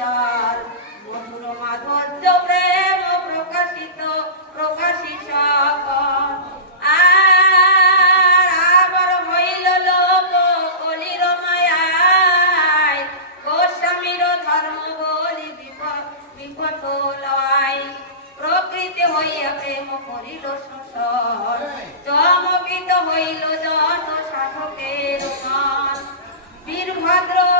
উজ্জ্বল মধুর মাধুর্য প্রেম প্রকাশিত প্রকাশিত আর আবার হইল লোক কলির মায়ায় গোস্বামীর ধর্ম বলি বিপদ লয় প্রকৃতি হইয়া প্রেম করিল শোষণ চমকিত হইল যত শাসকের মন। বীরভদ্র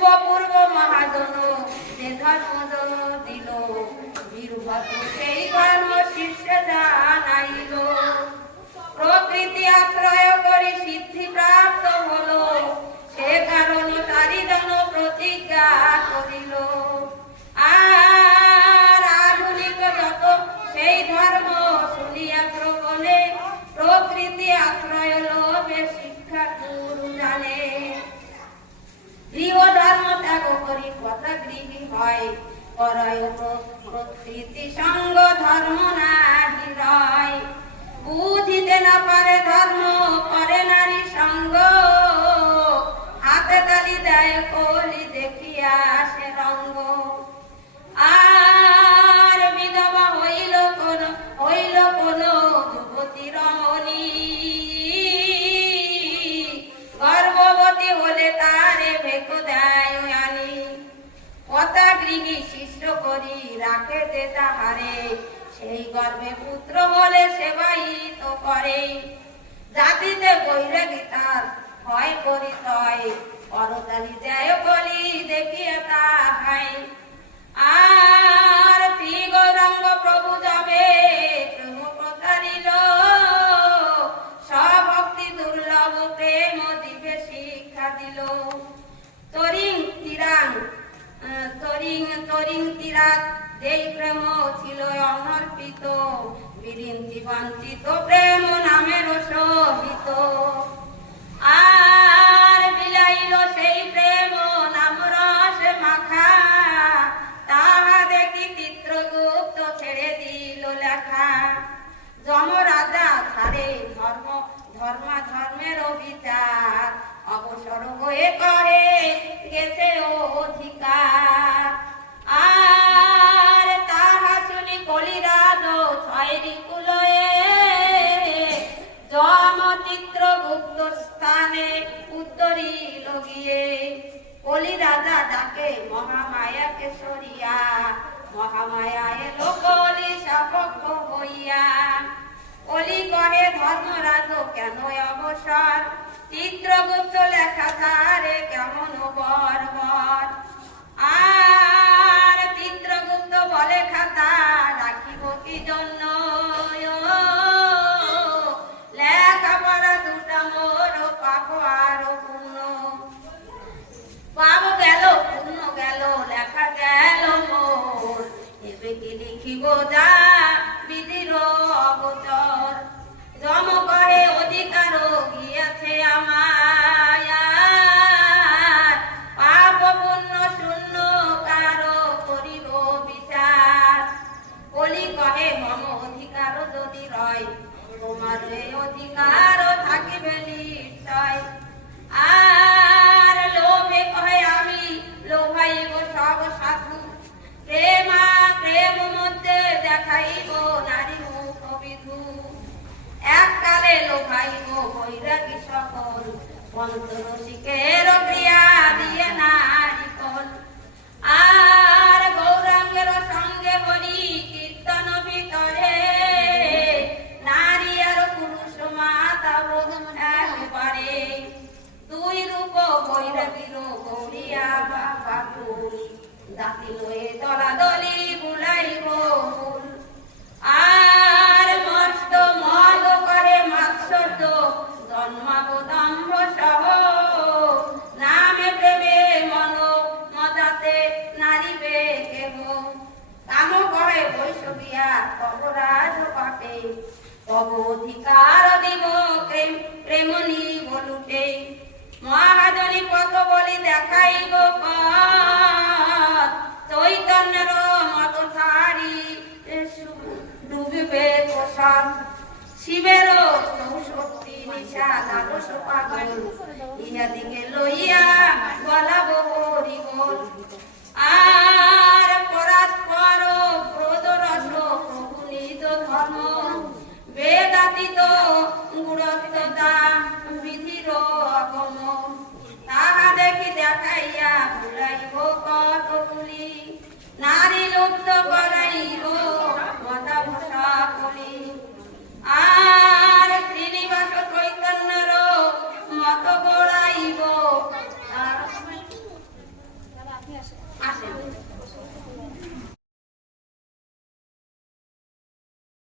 পূর্ব পূর্ব মহাজন যে ধর্মজন দিল। বীরভদ্র সেই ধর্ম শিষ্য জানাইল করি কথা গৃহী হয়। প্রকৃতি সঙ্গ ধর্ম না বুঝিতে না পারে ধর্ম রাখে যে তাহারে, সেই গর্বে পুত্র বলে সেবাই তো করে। জাতিতে বৈরাগী তার হয় পরিচয় করতালি দেয় বলি দেখিয়া তাহাই। আর গৌরাঙ্গ প্রভু যাবে প্রেম প্রতারিল সভক্তি দুর্লভ প্রেম দিবে শিক্ষা দিল। তরিং তিরাং তরিং তরিং তিরাত যেই প্রেম ছিল অনর্পিত বিরিঞ্চি বঞ্চিত প্রেম নামের সহিত আর বিলাইল সেই প্রেম, নাম রস মাখা, তাহা দেখি চিত্রগুপ্ত ছেড়ে দিল লেখা। যম রাজা ছাড়ে ধর্ম ধর্মা ধর্মের বিচার অবসর হয়ে করে কলি রাজা ডাকে মহামায়া সরিয়া মহামায়া এলো কলি সপক্ষ হইয়া। কলি কহে, ধর্মরাজ কেন অবসর? চিত্রগুপ্ত লেখা তারে কেমন বর্বর 我打 মধ্যে দেখাইব সকল। পন্ত রসিকের ক্রিয়া দিয়ে নারী আর বৈশবিয়া কবরাজ পাটে তব অধিকার দিব প্রেম প্রেমনি বলুটে ডুবিবে প্রসাদ শিবের চৌষট্টি নিশা দ্বাদশ পাগল। ইহা দিকে লইয়া গলাব হরি